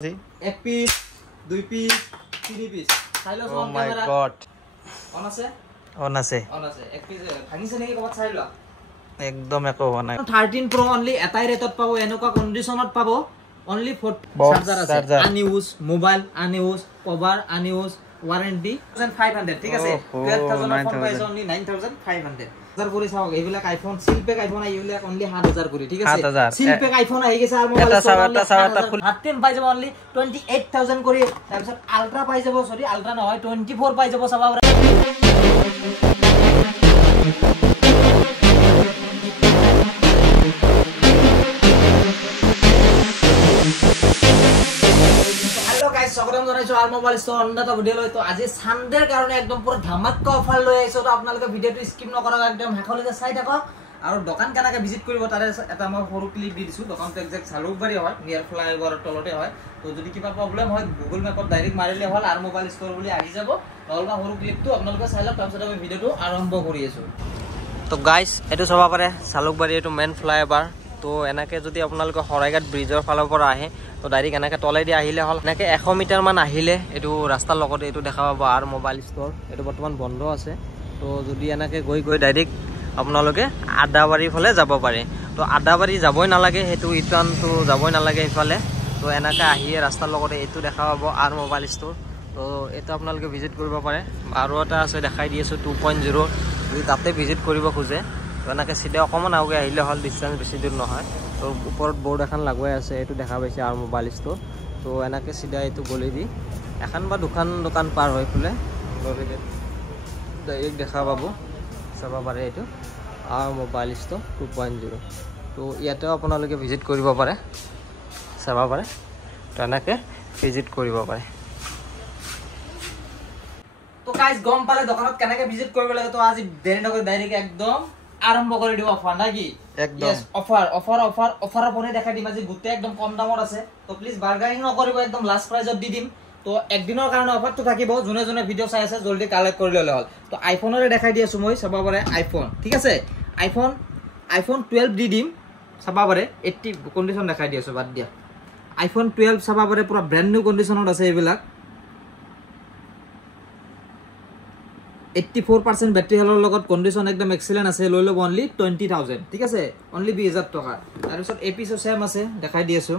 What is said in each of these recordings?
এক পিস দুই পিস তিন পিস চাইলো ও মাই গড অন আছে এক পিস ভাঙিছে নেকি কবাত চাইলো একদম একো হোৱা নাই 13 Pro অনলি এটাই ৰেটত পাবো এনেকুৱা কন্ডিশনত পাবো অনলি ফৰ চাৰ্জাৰ আছে আনইউজ মোবাইল আনইউজ কভাৰ আনইউজ ওয়ারেন্টি 1500 ঠিক আছে 12000 ফোন পাইছো অনলি 9500 হাজার করে চাও এইবিলাক আইফোন সিলপেক আইফোন আইবিলাক অনলি 7000 করে ঠিক আছে সিলপেক আইফোন আই গেছে আর মোবাইল এটা ফুল 13 পাই যাব অনলি 28000 করে তারপর আলট্রা পাই যাব সরি আলট্রা নহয় 24 পাই যাব সবা মোবাইল স্টোর অন্যটা ভিডিও লই তো আজি সানডেৰ কাৰণে একদম পুৰা ধামাকা অফাৰ লৈ আইছো তো আপোনালোকে ভিডিওটো স্কিপ নকৰা একদম হেকলৈকে চাই থাকক আৰু দোকান কেনেকৈ ভিজিট কৰিব তাৰে এটা মই সৰু ক্লিপ দি দিছো দোকানটো এক্সাক্ট চালুকবাৰী হয় নিয়াৰ ফ্লাইওভাৰৰ তলতে হয় তো যদি কিবা প্ৰবলেম হয় গুগল মেপত ডাইৰেক্ট মাৰিলে হ'ল আৰু মোবাইল স্টোৰ বুলি আহি যাব নহলবা সৰু ক্লিপটো আপোনালোকে চাই লওক তাৰপিছত আমি ভিডিওটো আৰম্ভ কৰি আছো তো গাইস এটো চাব পাৰে চালুকবাৰী এটো মেইন ফ্লাইওভাৰ তো এনেকে যদি আপোনালোকে হৰাইঘাট ব্ৰিজৰ ফালৰ পৰা আহে তো ডাইৰেক্ট এনেকে তলাই দি আহিলে হল এনেকে 100 মিটাৰ মান আহিলে এটো ৰাস্তাৰ লগতে এটো দেখা পাব আৰু মোবাইল ষ্টৰ এটো বৰ্তমান বন্ধ আছে তো যদি এনেকে গৈ ডাইৰেক্ট আপোনালোকে আদাবাৰী ফালে যাব পাৰে তো আদাবাৰী যাবই নালাগে হেতু ইটানটো যাবই নালাগে ইফালে তো এনেকে আহি ৰাস্তাৰ লগতে এটো দেখা পাব আৰু মোবাইল ষ্টৰ তো এটা আপোনালোকে ভিজিট কৰিব পাৰে আৰু এটা আছে দেখাই দি আছো 2.0 যদি তাতে ভিজিট কৰিব খোজে তো এনেকে সিধা অকমান আগে আহিলে হল ডিসটেন্স বেছি দূৰ নহয় তো ওপৰত বোৰ্ড এখন লাগুৱাই আছে এটো দেখা পাইছে আৰু মোবাইল ষ্টৰ তো এনেকে সিধা এটো গলি দি এখন বা দুখান দোকান পাৰ হৈ ফুলে ডাইৰেক্ট দেখা পাব চাব পাৰে এটো আৰু মোবাইল ষ্টৰ 2.0 তো ইয়াতে আপোনালোকে ভিজিট কৰিব পাৰে চাব পাৰে তো এনেকে ভিজিট কৰিব পাৰে তো গাইস গম পালে দোকানত কেনেকে ভিজিট কৰিব লাগে তো আজি দেৰি নকৰি ডাইৰেক্ট একদম আৰম্ভ কৰি দিব অফাৰ নাকি একদম অফাৰ আপুনি দেখাই দিম আজি গুটে একদম কম দামত আছে তো প্লিজ বাৰ্গাৰিং নকৰিব একদম লাস্ট প্ৰাইজত দি দিম তো একদিনৰ কাৰণে অফাৰটো থাকিব যোনে যোনে ভিডিও চাই আছে জলদি কালেক্ট কৰি ললে হল তো আইফোনৰে দেখাই দি আছো মই চাব পাৰে আইফোন ঠিক আছে আইফোন 12 দি দিম চাব পাৰে 80 কন্ডিশন দেখাই দি আছো বাদ দিয়া আইফোন 12 চাব পাৰে পুৰা ব্ৰ্যান্ড নিউ কন্ডিশনত আছে এইবিলাক 84% ব্যাটাৰি হেলৰ লগত কন্ডিশন একদম এক্সিলেন্ট আছে লৈ লব অনলি 20000 ঠিক আছে অনলি 20000 টকা তাৰ পিছত এপিসো সেম আছে দেখাই দি আছো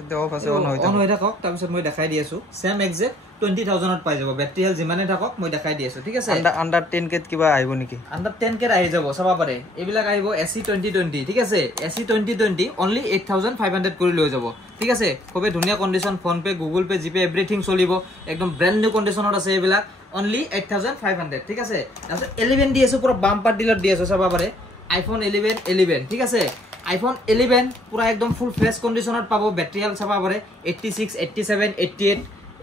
এতে অফ আছে অন হৈ থাকক তাৰ পিছত মই দেখাই দি আছো সেম এক্সাক্ট 20000 ত পাই যাব ব্যাটারি হেল যিমানে থাকক মই দেখাই দি আছো ঠিক আছে আন্ডাৰ 10 কে কিবা আহিব নেকি আন্ডাৰ 10 কে আহি যাব চাবা পাৰে এইবিলাক আহিব AC 2020 ঠিক আছে AC 2020 অনলি 8500 কৰি লৈ যাব ঠিক আছে খুবে ধুনিয়া condition phone pay Google pay GPay everything চলিব একদম ব্র্যান্ড নিউ কন্ডিশনত আছে এইবিলাক অনলি 8500 ঠিক আছে তাৰপিছত 11 দি আছো পুৰা বাম্পাৰ ডিলত দি আছো চাবা পাৰে আইফোন 11 ঠিক আছে আইফোন 11 পুৰা একদম ফুল ফ্ৰেশ কন্ডিশনত পাব ব্যাটাৰি হেল চাবা পাৰে 86 87 88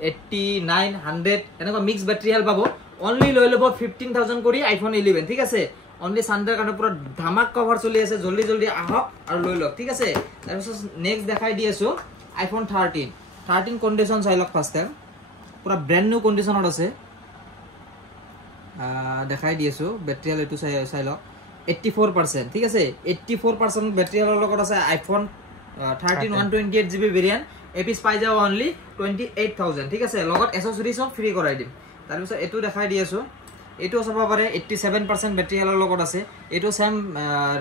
89 100 এনেকুৱা মিক্স ব্যাটাৰি হেল পাব অনলি লৈ লব 15000 কৰি আইফোন 11 ঠিক আছে অনলি সানডেৰ কাৰণে পুৰা ধামাক কভাৰ চলি আছে জলদি আহক আৰু লৈ লওক ঠিক আছে তাৰপিছত নেক্সট দেখাই দি আছো আইফোন 13 কন্ডিশন চাই লওক ফাৰ্স্ট টাইম পুৰা ব্ৰ্যান্ড নিউ কন্ডিশনত আছে দেখাই দি আছো ব্যাটাৰি হেল এটো চাই লওক 84% ঠিক আছে 84% ব্যাটাৰি হেলৰ লগত আছে আইফোন 13 128GB ভেৰিয়েন্ট এপিস পাই যাও অনলি 28000 ঠিক আছে লগত এসেসৰিজ সব ফ্ৰি কৰাই দিম তাৰ পিছত এটো দেখাই দি আছো এটো চাবা পাৰে 87% ব্যাটাৰি হেলৰ লগত আছে এটো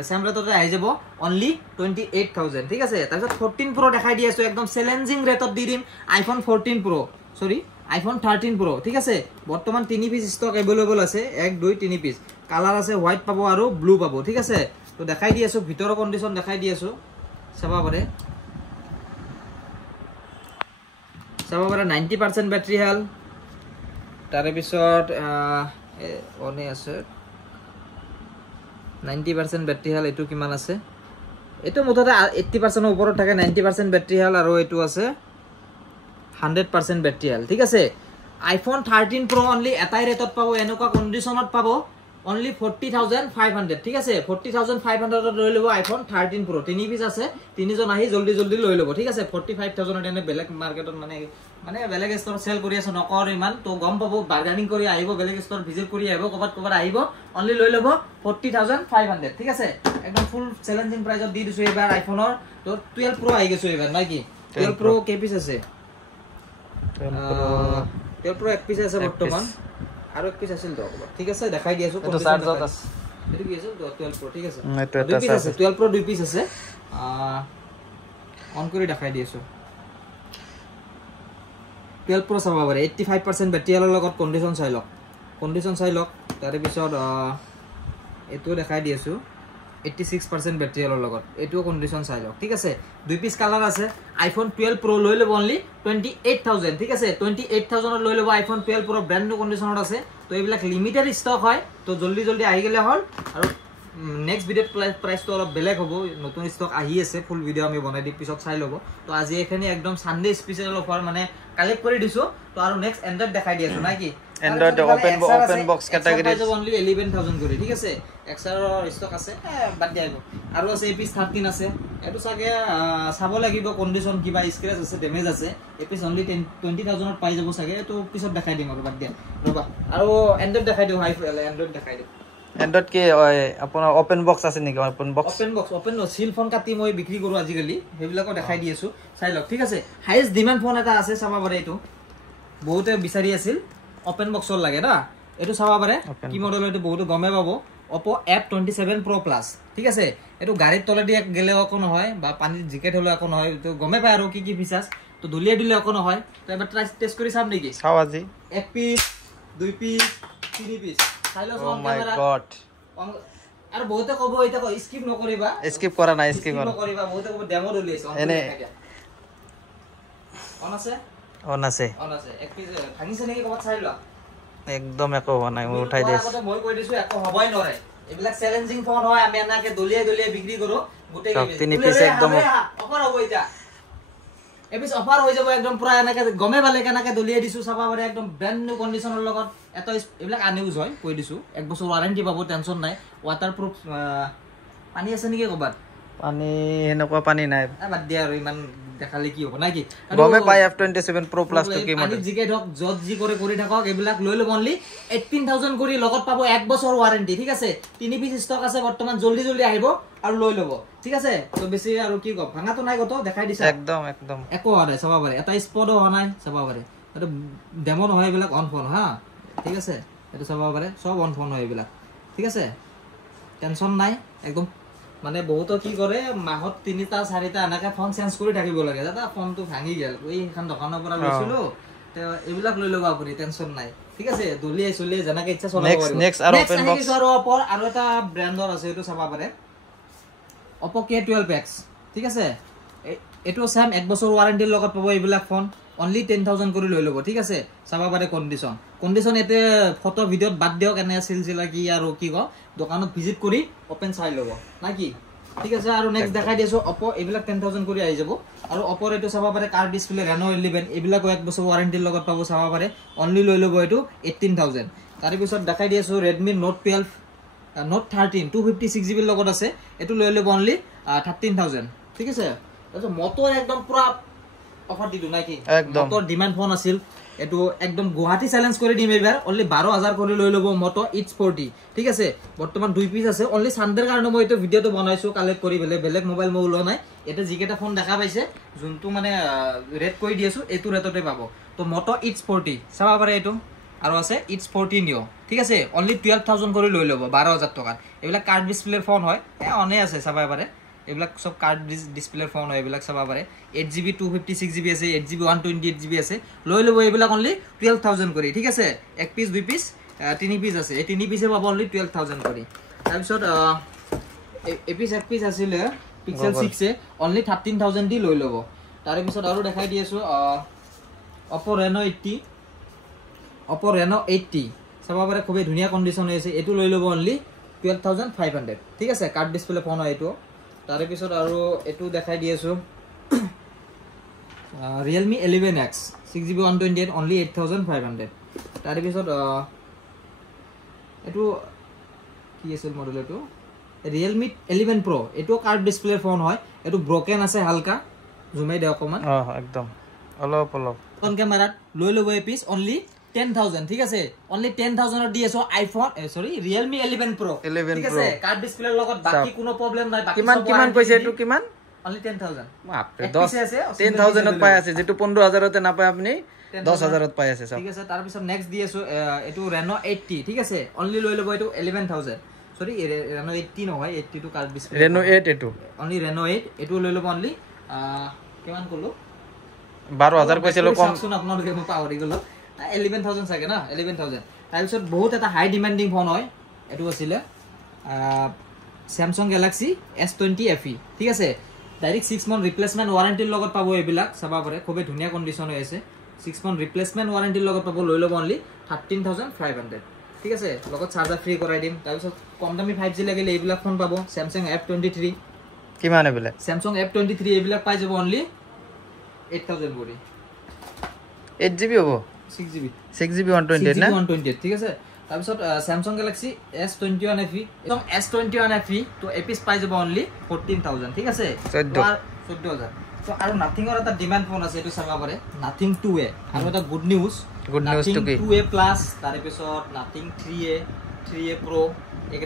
সেম ৰেটতে আহি যাব অনলি 28000 ঠিক আছে তাৰ পিছত 14 Pro দেখাই দি আছো একদম চ্যালেঞ্জিং ৰেটত দি দিম আইফোন 14 Pro সৰি আইফোন 13 Pro ঠিক আছে বৰ্তমান 3 পিস ষ্টক अवेलेबल আছে 1 2 3 পিস কালাৰ আছে হোয়াইট পাবো আৰু ব্লু পাবো ঠিক আছে তো দেখাই দি আছো ভিতৰৰ কন্ডিশন দেখাই দি আছো চাবা পাৰে 90% ব্যাটাৰি হেল তাৰে পিছত অনে আছে 90% ব্যাটাৰি হেল এটো কিমান আছে এটো মুঠতে 80% ওপৰত থাকে 90% ব্যাটাৰি হেল আৰু এটো আছে 100% ব্যাটাৰি হেল ঠিক আছে আইফোন 13 Pro অনলি এটাই ৰেটত পাবো এনেকুৱা কন্ডিশনত পাবো অনলি 40500 ঠিক আছে 40500 লৈ লব আইফোন 13 Pro 3 পিস আছে তিনিজন আহি জলদি লৈ লব ঠিক আছে 45000 এনে বেলেগ মার্কেটত মানে মানে বেলেগ ষ্টৰ চেল কৰি আছে নকৰ ইমান তো গম পাব বাৰ্গেনিং কৰি আহিব বেলেগ ষ্টৰ ভিজিট কৰি আহিব কবাত আহিব অনলি লৈ লব 40500 ঠিক আছে একদম ফুল চ্যালেঞ্জিং প্ৰাইজত দি দিছো এবাৰ আইফোনৰ তো 12 Pro আহি গৈছে এবাৰ নাই কি 12 Pro কে পিস আছে 12 Pro এক পিস আছে বৰ্তমান আৰু এক পিস আছিল তো ঠিক আছে দেখাই দি আছো এটা চাৰ্জত আছে এটো কি আছে 12 Pro ঠিক আছে এটো এটা আছে 12 Pro দুই পিস আছে অন কৰি দেখাই দি আছো 12 Pro চাবা পাৰে 85% ব্যাটাৰীৰ লগত কন্ডিশন চাই লক তাৰে পিছত এটো দেখাই দি আছো 86% ব্যাটাৰীৰ লগত এটো কন্ডিশন চাই লক ঠিক আছে দুই পিস কালাৰ আছে আইফোন 12 Pro লৈ লব অনলি 28000 ঠিক আছে 28000 লৈ লব আইফোন 12 Pro ব্র্যান্ড নিউ কন্ডিশনত আছে তো এইবিলাক লিমিটেড ষ্টক হয় তো জলদি আহি গলে হল আৰু নেক্সট ভিডিওত প্ৰাইস তো অলপ বেলেগ হ'ব নতুন ষ্টক আহি আছে ফুল ভিডিও আমি বনাই দি পিছত চাই লব তো আজি এখানে একদম সানডে স্পেশাল অফাৰ মানে কালেক্ট কৰি দিছো তো আৰু নেক্সট এন্ড্ৰইড দেখাই দি আছো নাই কি Android open box category only 11000 কৰি ঠিক আছে এক্সআৰ ষ্টক আছে বাদ দিয়া আৰু আছে এপিস 13 আছে এটো সাগে চাব লাগিব কন্ডিশন কিবা স্ক্র্যাচ আছে ড্যামেজ আছে এপিস অনলি 20000 ত পাই যাব সাগে তো পিছত দেখাই দিম আৰু বাদ দিয়া ৰবা আৰু এন্ড্ৰইড দেখাই দিও হাই এন্ড্ৰইড দেখাই দিও এন্ড্ৰইড কি আপোনাৰ ওপেন বক্স আছে নেকি ওপেন সিল ফোন কাটি মই বিক্ৰি কৰো আজিকালি হেবিলাকো দেখাই দি আছো চাই লওক ঠিক আছে হাইয়েস্ট ডিমান্ড ফোন এটা আছে চাবা পাৰে এটো বহুতে বিচাৰি আছিল ওপেন বক্সৰ লাগে না এটো চাবা পাৰে কি মডেল এটো বহুত গমে পাবো Oppo F27 Pro Plus ঠিক আছে এটো গাড়িৰ তলে দি গেলে একো নহয় বা পানী জিকেট হলো একো নহয় তো গমে পায় আৰু কি ফিচাৰ্স তো দুলিয়া দিলে একো নহয় তো এবাৰ টেস্ট কৰি চাম নেকি চাও আজি এক পিস দুই পিস তিনি পিস চাইলো ও মাই গড আৰু বহুতে কব এটা স্কিপ নকৰিবা স্কিপ কৰা নাই স্কিপ নকৰিবা বহুতে কব ডেমো দলিয়েছে এনে অন আছে এক পিস ভাঙিছে নেকি কবাত চাই লোৱা একদম একো হোৱা নাই মই উঠাই দিছ মই কৈ দিছো একো হবই নৰে এইবিলাক চ্যালেঞ্জিং ফোন হয় আমি এনাকে দলিয়ে বিক্ৰি কৰো গুটে তিনি পিস একদম অফাৰ হ'ব এটা এপিস অফাৰ হৈ যাব একদম পুৰা এনাকে গমে ভালে কেনাকে দলিয়ে দিছো চাবা পাৰে একদম ব্ৰ্যান্ড নিউ কন্ডিশনৰ লগত এত এইবিলাক আনিউজ হয় কৈ দিছো এক বছৰ ওয়াৰেন্টি পাবো টেনশন নাই ওয়াটাৰপ্ৰুফ পানী আছে নেকি কবাত পানী হেনকুৱা পানী নাই বাদ দিয়া আৰু ইমান দেখালে কি হ'ব নাকি গমে পাই F27 Pro Plus তো কি মডেল জিকে ধক জত জি কৰি থাকক এইবিলাক লৈ লব অনলি 18000 কৰি লগত পাবো এক বছৰ ওয়াৰেন্টি ঠিক আছে তিনি পিস ষ্টক আছে বৰ্তমান জলদি আহিব আৰু লৈ লব ঠিক আছে তো বেছি আৰু কি ক ভাঙাটো নাই গতো দেখাই দিছা একদম একো হোৱা নাই চাবা পাৰে এটা স্পট হোৱা নাই চাবা পাৰে এটা ডেমো নহয় এইবিলাক অন ফোন হা ঠিক আছে এটা চাবা পাৰে সব অন ফোন হয় এইবিলাক ঠিক আছে টেনশন নাই একদম মানে বহুত কি কৰে মাহত 3টা 4টা এনেকা ফোন চেঞ্জ কৰি থাকিব লাগে দাদা ফোনটো ভাঙি গেল এইখান দোকানৰ পৰা লৈছিলো তে এইবিলাক লৈ লবা আপুনি টেনশন নাই ঠিক আছে দলিয়ে চলিয়ে জানাকে ইচ্ছা চলাব পাৰিব নেক্সট আৰু ওপেন বক্স আৰু অপৰ আৰু এটা ব্ৰ্যান্ডৰ আছে এটো চাবা পাৰে Oppo K12X ঠিক আছে এটো সেম এক বছৰ ওয়াৰেন্টিৰ লগত পাবো এইবিলাক ফোন অনলি 10000 কৰি লৈ লব ঠিক আছে চাবা পাৰে কন্ডিশন এতে ফটো ভিডিওত বাদ দিও কেনে সিলসিলা কি আৰু কি ক দোকানত ভিজিট কৰি ওপেন চাই লব নাকি ঠিক আছে আৰু নেক্সট দেখাই দিছো Oppo এইবিলাক 10000 কৰি আহি যাব আৰু Oppo এটো চাবা পাৰে কাৰ্ড ডিসপ্লে Reno 11 এইবিলাকো এক বছৰ ওয়াৰেন্টিৰ লগত পাবো চাবা পাৰে অনলি লৈ লব এটো 18000 তাৰে পিছত দেখাই দিছো Redmi Note 12 Note 13 256GB লগত আছে এটো লৈ লব অনলি 13000 ঠিক আছে তাৰপিছত মটৰ একদম পুৰা অফাৰ দিদু নাকি মটৰ ডিমান্ড ফোন আছিল এটো একদম গুৱাহাটী চ্যালেঞ্জ কৰি দিম এবাৰ অনলি 12000 কৰি লৈ লব মটো H40 ঠিক আছে বৰ্তমান দুই পিস আছে অনলি সানডেৰ কাৰণে মই এটো ভিডিওটো বনাইছো কালেক্ট কৰি বেলেগ মোবাইল মই উলোৱা নাই এটা জিকেটা ফোন দেখা পাইছে যোনটো মানে ৰেট কৰি দিয়েছো এটো ৰেটতে পাবো তো মটো H40 চাবা পাৰে এটো আৰু আছে H40 নিও ঠিক আছে অনলি 12000 কৰি লৈ লব 12000 টকা এইবিলাক কাৰ্ড ডিসপ্লেৰ ফোন হয় অনে আছে চাবা পাৰে এইবিলাক সব কাৰ্ড ডিসপ্লে ফোন হয় এইবিলাক চাবা পাৰে 8GB 256GB আছে 8GB 128GB আছে লৈ লব এইবিলাক অনলি 12000 কৰি ঠিক আছে এক পিস দুই পিস তিনি পিস আছে এই তিনি পিসে পাবো অনলি 12000 কৰি তাৰ পিছত এক পিস আছিল Pixel 6 এ অনলি 13000 দি লৈ লব তাৰ পিছত আৰু দেখাই দি আছো Oppo Reno 80 চাবা পাৰে খুবই ধুনিয়া কন্ডিশন আছে এটো লৈ লব অনলি 12500 ঠিক আছে কাৰ্ড ডিসপ্লে ফোন হয় এটো তাৰে পিছত আৰু এটো দেখাই দি আছো Realme 11X 6GB 128 only 8500 তাৰে পিছত এটো কি আছিল মডেল এটো Realme 11 Pro এটো কাৰ্ড ডিসপ্লে ফোন হয় এটো ব্ৰোকেন আছে হালকা জুমাই দেও কমান একদম অলপ ফ্ৰণ্ট কেমেৰাত লৈ ল'ব এই পিছ অনলি 10000 ঠিক আছে অনলি 10000 ৰ দি আছো আইফোন সৰি Realme 11 Pro ঠিক আছে কাৰ্ড ডিসপ্লেৰ লগত বাকি কোনো প্ৰবলেম নাই বাকি কিমান কৈছে এটো কিমান অনলি 10000 বাপৰে 10000 ত পাই আছে যেটো 15000 তে নাপায় আপুনি 10000 ত পাই আছে সব ঠিক আছে তাৰ পিছত নেক্সট দি আছো এটো Reno 80 ঠিক আছে অনলি লৈ ল'ব এটো 11000 সৰি Reno 80 নহয় 80 টু কাৰ্ড ডিসপ্লে Reno 8 এটো অনলি Reno 8 এটো লৈ ল'ব অনলি কিমান কলো 12000 কৈছিল কম শুন আপোনালোকে মই পাহৰি গলো 11000 চাগে না 11000 তাৰ পিছত বহুত এটা হাই ডিমান্ডিং ফোন হয় এটো আছিল Samsung Galaxy S20 FE ঠিক আছে ডাইৰেক্ট 6 মান্থ ৰিপ্লেসমেন্ট ওয়াৰেন্টিৰ লগত পাবো এবিলাক চাবা পাৰে খুবে ধুনিয়া কন্ডিশন হৈ আছে 6 মান্থ ৰিপ্লেসমেন্ট ওয়াৰেন্টিৰ লগত পাবো লৈ ল'ব অনলি 13500 ঠিক আছে লগত চাৰ্জাৰ ফ্ৰী কৰাই দিম তাৰ পিছত কম দামি 5G লাগিলে এইবিলাক ফোন পাবো Samsung F23 কিমান এবিলা Samsung F23 এইবিলাক পাই যাব অনলি 8000 কৰি 8GB হ'ব 6GB 128 না 128 ঠিক আছে তাৰ পিছত Samsung Galaxy S21 FE এবং S21 FE তো এপিস পাই যাব অনলি 14000 ঠিক আছে 14000 তো আৰু নাথিংৰ এটা ডিমান্ড ফোন আছে এটো চাবা পাৰে নাথিং 2A আৰু এটা গুড নিউজ তো কি 2A প্লাস তাৰ পিছত নাথিং 3A Pro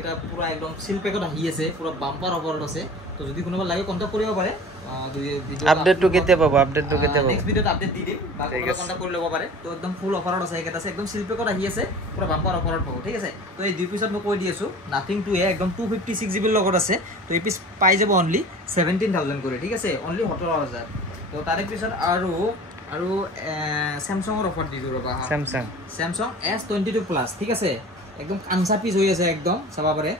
এটা পুৰা একদম সিল প্যাকেট আহি আছে পুৰা বাম্পাৰ অফাৰত আছে তো যদি কোনোবা লাগে কন্টাক্ট কৰিব পাৰে আপডেট তো কেতিয়া পাবো নেক্সট ভিডিওত আপডেট দি দিম বা কোনোবা কন্টাক্ট কৰি ল'ব পাৰে তো একদম ফুল অফাৰত আছে এটা আছে একদম সিল প্যাকেট আহি আছে পুৰা বাম্পাৰ অফাৰত পাবো ঠিক আছে তো এই দুই পিছত মই কৈ দি আছো নাথিং 2A একদম 256GB লগত আছে তো এই পিছ পাই যাব অনলি 17000 কৰি ঠিক আছে অনলি 17000 তো তাৰে পিছত আৰু Samsung অফাৰ দি দিও ৰবা Samsung S22 Plus ঠিক আছে একদম আনসা পিস হৈ আছে একদম চাবা পাৰে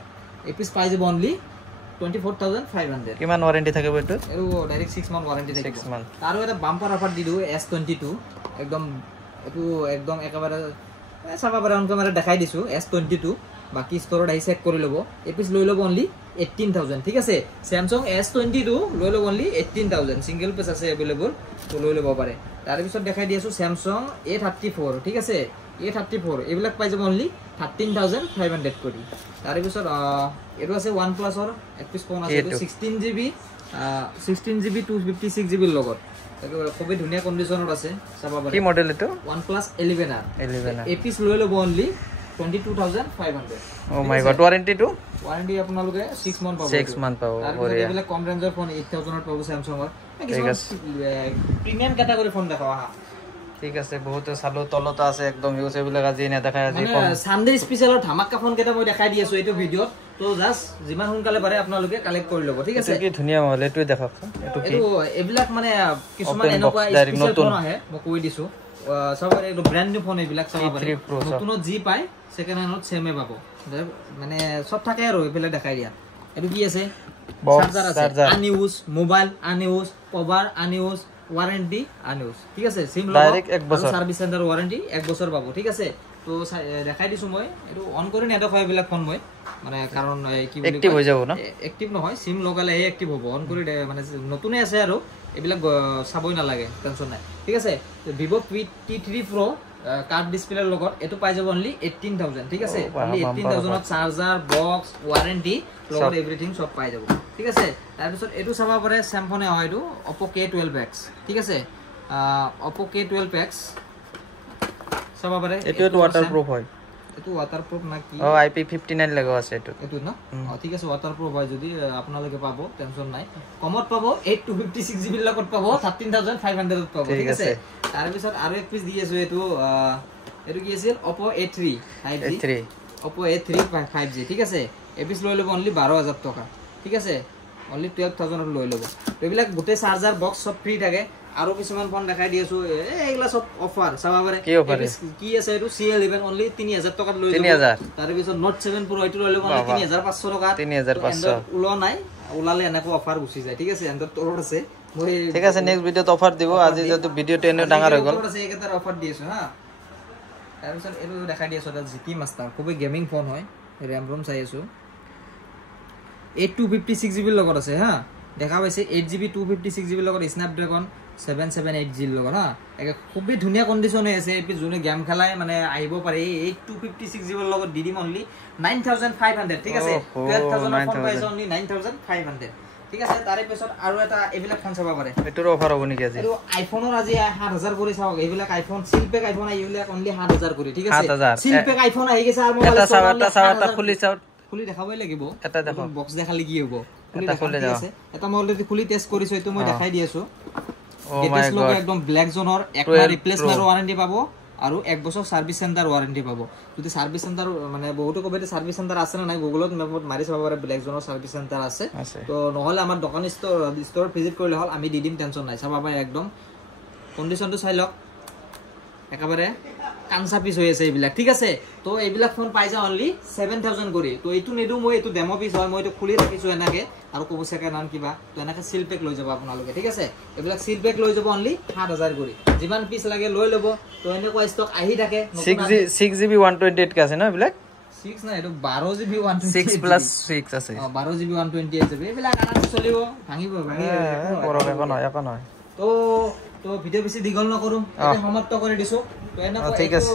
এই পিস পাই যাব অনলি 24500 কিমান ওয়ারেন্টি থাকিব এটো এটো ডাইরেক্ট 6 মান্থ ওয়ারেন্টি থাকিব 6 মান্থ আৰু এটা বাম্পাৰ অফাৰ দি দিও S22 একদম এটো একদম একেবাৰে চাবা পাৰে অন ক্যামেৰা দেখাই দিছো S22 বাকি ষ্টৰত আহি চেক কৰি ল'ব এই পিস লৈ ল'ব অনলি 18000 ঠিক আছে Samsung S22 লৈ ল'ব অনলি 18000 সিঙ্গেল পিস আছে अवेलेबल তো লৈ ল'ব পাৰে তাৰ পিছত দেখাই দি আছো Samsung A34 ঠিক আছে A34 এইবিলাক পাই যাব অনলি 13500 কৰি তাৰ পিছত এটো আছে OnePlus ৰ এক পিস ফোন আছে 16GB 256GB লগত এটো খুবই ধুনিয়া কন্ডিশনত আছে চাবা পাৰে কি মডেল এটো OnePlus 11R এই পিস লৈ ল'ব অনলি 22500 ও মাই গড ওয়ারেন্টি আপোনালোকে 6 মান্থ পাবো 6 মান্থ পাবো আৰু এইবিলাক কম ৰেঞ্জৰ ফোন 8000 ত পাবো Samsung ৰ প্ৰিমিয়াম ক্যাটাগৰী ফোন দেখাও হা ঠিক আছে বহুত চালো তলত আছে একদম ইউজ এবিলাক আজি না দেখাই আজি কম সানডে স্পেশালৰ ধামাকা ফোন কেটা মই দেখাই দি আছো এইটো ভিডিওত তো জাস্ট যিমান সোনকালে পাৰে আপোনালোকে কালেক্ট কৰি ল'ব ঠিক আছে কি ধুনিয়া মডেল এটো দেখাওক এটো কি এটো এবিলাক মানে কিছুমান এনেকুৱা স্পেশাল ফোন আহে মই কৈ দিছো সবৰে এটো ব্ৰ্যান্ড নিউ ফোন এইবিলাক চাবা পাৰে নতুনত জি পাই সেকেন্ড হ্যান্ডত সেমে পাবো মানে সব থাকে আৰু এইবিলাক দেখাই দিয়া এটো কি আছে চাৰ্জাৰ আনইউজ মোবাইল আনইউজ কভাৰ আনইউজ ওয়ারেন্টি আনইউজ ঠিক আছে সিম ডাইরেক্ট 1 বছর সার্ভিস সেন্টার ওয়ারেন্টি 1 বছর পাবো ঠিক আছে তো দেখাই দিছো মই এটো অন কৰি নেদেখাই এইবিলাক ফোন মই মানে কাৰণ কি বুলি এক্টিভ হৈ যাব না এক্টিভ নহয় সিম লগালে হে এক্টিভ হ'ব অন কৰি মানে নতুনে আছে আৰু এইবিলাক চাবই না লাগে টেনশন নাই ঠিক আছে Vivo T3 Pro কার্ড ডিসপ্লেৰ লগত এটো পাই যাব অনলি 18000 ঠিক আছে অনলি 18000 ত চাৰ্জাৰ বক্স ওয়াৰেন্টি লগত এভৰিথিং সব পাই যাব ঠিক আছে তাৰ পিছত এটো চাবা পাৰে Samsung হয় এটো Oppo K12X ঠিক আছে Oppo K12X চাবা পাৰে এটো ওয়াটারপ্রুফ হয় এটো ওয়াটারপ্রুফ না কি IP59 লাগা আছে এটো না ঠিক আছে ওয়াটারপ্রুফ হয় যদি আপোনালোকে পাবো টেনশন নাই কমত পাবো 8256GB লগত পাবো 13500 ত পাবো ঠিক আছে তাৰ পিছত আৰু এক পিস দি আছো এটো কি আছিল Oppo A3 5G Oppo A3 5G ঠিক আছে এই পিস লৈ ল'ব অনলি 12000 টকা ঠিক আছে অনলি 12000 ত লৈ ল'ব এইবিলাক গোটে চাৰ্জাৰ বক্স সব ফ্ৰী থাকে আৰু কিছুমান ফোন দেখাই দি আছো এইগলা সব অফাৰ চাবা পাৰে কি আছে এটো CL11 অনলি 3000 টকাত লৈ ল'ব তাৰ পিছত Note 7 Pro এটো লৈ ল'ব অনলি 3500 টকা 3500 উলো নাই উলালে এনেকো অফাৰ গুছি যায় ঠিক আছে এন্ডৰ তলত আছে মই ঠিক আছে নেক্সট ভিডিওত অফাৰ দিব আজি যেটো ভিডিওটো এনে ডাঙৰ হৈ গল আছে একেটাৰ অফাৰ দি আছো হা তাৰ পিছত এটো দেখাই দি আছো এটা GT Master খুবই গেমিং ফোন হয় RAM ROM চাই আছো 8256GB লগত আছে হা দেখা পাইছে 8GB 256GB লগত Snapdragon 778G লগত হা একে খুবই ধুনিয়া কন্ডিশন আছে এপি জুনে গেম খেলাই মানে আহিব পাৰে 8256GB লগত দিদিম অনলি 9500 ঠিক আছে 12000 ফোন পাইছে অনলি 9500 ঠিক আছে তাৰে পিছত আৰু এটা এইবিলাক ফোন চাব পাৰে এটোৰ অফাৰ হ'ব নেকি আজি আৰু আইফোনৰ আজি 7000 কৰি চাওক এইবিলাক আইফোন সিলপেক আইফোন এইবিলাক অনলি 7000 কৰি ঠিক আছে সিলপেক আইফোন আহি গৈছে আৰু মোবাইল এটা খুলি দেখাবই লাগিব এটা দেখো বক্স দেখালি কি হ'ব এটা খুলি দাও এটা মই অলৰেডি খুলি টেষ্ট কৰিছো এটো মই দেখাই দি আছো ও মাই গড একদম ব্ল্যাক জোনৰ একমাহ ৰিপ্লেসমেন্ট ওয়াৰেন্টি পাব আৰু 1 বছৰ সার্ভিস সেন্টার ওয়ারেন্টি পাবো যদি সার্ভিস সেন্টার মানে বহুতো কবেতে সার্ভিস সেন্টার আছে না নাই গুগলত মেপত মাৰি চাব পাৰে ব্ল্যাক জোনৰ সাৰ্ভিস সেন্টাৰ আছে তো নহলে আমাৰ দোকান ষ্টৰ ভিজিট কৰিলে হল আমি দি দিম টেনশন নাই চাবা পায় একদম কন্ডিশনটো চাই লওক একেবাৰে কানসা পিস হৈ আছে এইবিলাক ঠিক আছে তো এইবিলাক ফোন পাই যা অনলি 7000 কৰি তো এইটো নেদু মই এইটো ডেমো পিস হয় মই এইটো খুলি ৰাখিছো এনাকে আৰু কব সেকে নাম কিবা তো এনাকে সিল পেক লৈ যাব আপোনালোকে ঠিক আছে এইবিলাক সিল পেক লৈ যাব অনলি 7000 কৰি যিমান পিস লাগে লৈ লব তো এনেকুৱা ষ্টক আহি থাকে 6GB 128 কে আছে না এইবিলাক 6 না এটো 12GB 128 6 plus 6 আছে 12GB 128 আছে এইবিলাক আৰাম চলিব ভাঙিব বৰক এখন হয় তো ভিডিও বেছি দীঘল নকৰো এটা সমাপ্ত কৰি দিছো তো এনেকুৱা ঠিক আছে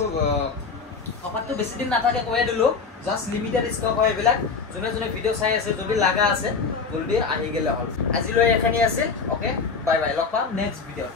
অফাৰটো বেছি দিন নাথাকে কৈ দিলো জাস্ট লিমিটেড ষ্টক হয় এইবিলাক যোনে যোনে ভিডিও চাই আছে যদি লাগা আছে জলদি আহি গেলে হল আজিলৈ এখানি আছে ওকে বাই বাই লগ পাম নেক্সট ভিডিও